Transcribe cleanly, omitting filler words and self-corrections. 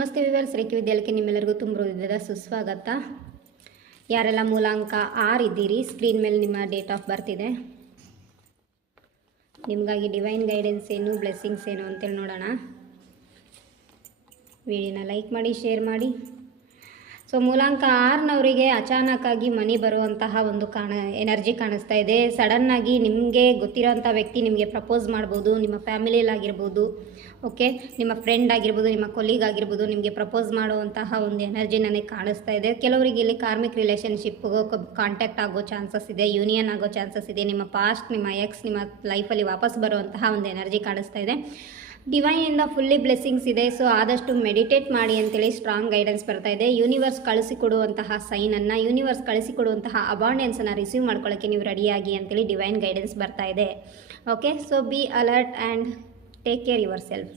ನಮಸ್ತೆ ವಿವರ್ಸ್, ರೇಖೆ ವಿದ್ಯಾಲಯಕ್ಕೆ ನಿಮ್ಮೆಲ್ಲರಿಗೂ ತುಂಬ ಹೃದಯದ ಸುಸ್ವಾಗತ. ಯಾರೆಲ್ಲ ಮೂಲಾಂಕ 6 ಇದ್ದೀರಿ, ಸ್ಕ್ರೀನ್ ಮೇಲೆ ನಿಮ್ಮ ಡೇಟ್ ಆಫ್ ಬರ್ತ್ ಇದೆ. ನಿಮಗಾಗಿ ಡಿವೈನ್ ಗೈಡೆನ್ಸ್ ಏನು, ಬ್ಲೆಸ್ಸಿಂಗ್ಸ್ ಏನು ಅಂತೇಳಿ ನೋಡೋಣ. ವಿಡಿಯೋನ ಲೈಕ್ ಮಾಡಿ, ಶೇರ್ ಮಾಡಿ. ಸೊ ಮೂಲಾಂಕ 6ನವರಿಗೆ ಅಚಾನಕ್ಕಾಗಿ ಮನಿ ಬರುವಂತಹ ಒಂದು ಎನರ್ಜಿ ಕಾಣಿಸ್ತಾ ಇದೆ. ಸಡನ್ನಾಗಿ ನಿಮಗೆ ಗೊತ್ತಿರೋಂಥ ವ್ಯಕ್ತಿ ನಿಮಗೆ ಪ್ರಪೋಸ್ ಮಾಡ್ಬೋದು, ನಿಮ್ಮ ಫ್ಯಾಮಿಲಿಯಲ್ಲಾಗಿರ್ಬೋದು, ಓಕೆ, ನಿಮ್ಮ ಫ್ರೆಂಡ್ ಆಗಿರ್ಬೋದು, ನಿಮ್ಮ ಕೊಲೀಗ್ ಆಗಿರ್ಬೋದು, ನಿಮಗೆ ಪ್ರಪೋಸ್ ಮಾಡುವಂತಹ ಒಂದು ಎನರ್ಜಿ ನನಗೆ ಕಾಣಿಸ್ತಾ ಇದೆ. ಕೆಲವರಿಗೆ ಇಲ್ಲಿ ಕಾರ್ಮಿಕ್ ರಿಲೇಷನ್ಶಿಪ್ಗೂ ಕಾಂಟ್ಯಾಕ್ಟ್ ಆಗೋ ಚಾನ್ಸಸ್ ಇದೆ, ಯೂನಿಯನ್ ಆಗೋ ಚಾನ್ಸಸ್ ಇದೆ. ನಿಮ್ಮ ಪಾಸ್ಟ್, ನಿಮ್ಮ ಎಕ್ಸ್ ನಿಮ್ಮ ಲೈಫಲ್ಲಿ ವಾಪಸ್ ಬರುವಂತಹ ಒಂದು ಎನರ್ಜಿ ಕಾಣಿಸ್ತಾ ಇದೆ. ಡಿವೈನಿಂದ ಫುಲ್ಲಿ ಬ್ಲೆಸ್ಸಿಂಗ್ಸ್ ಇದೆ. ಸೊ ಆದಷ್ಟು ಮೆಡಿಟೇಟ್ ಮಾಡಿ ಅಂತೇಳಿ ಸ್ಟ್ರಾಂಗ್ ಗೈಡೆನ್ಸ್ ಬರ್ತಾ ಇದೆ. ಯೂನಿವರ್ಸ್ ಕಳಿಸಿಕೊಡುವಂತಹ ಸೈನನ್ನು, ಯೂನಿವರ್ಸ್ ಕಳಿಸಿಕೊಡುವಂತಹ ಅಬಾಂಡೆನ್ಸನ್ನು ರಿಸೀವ್ ಮಾಡ್ಕೊಳ್ಳೋಕ್ಕೆ ನೀವು ರೆಡಿಯಾಗಿ ಅಂತೇಳಿ ಡಿವೈನ್ ಗೈಡೆನ್ಸ್ ಬರ್ತಾ ಇದೆ. Okay, so be alert and take care your self.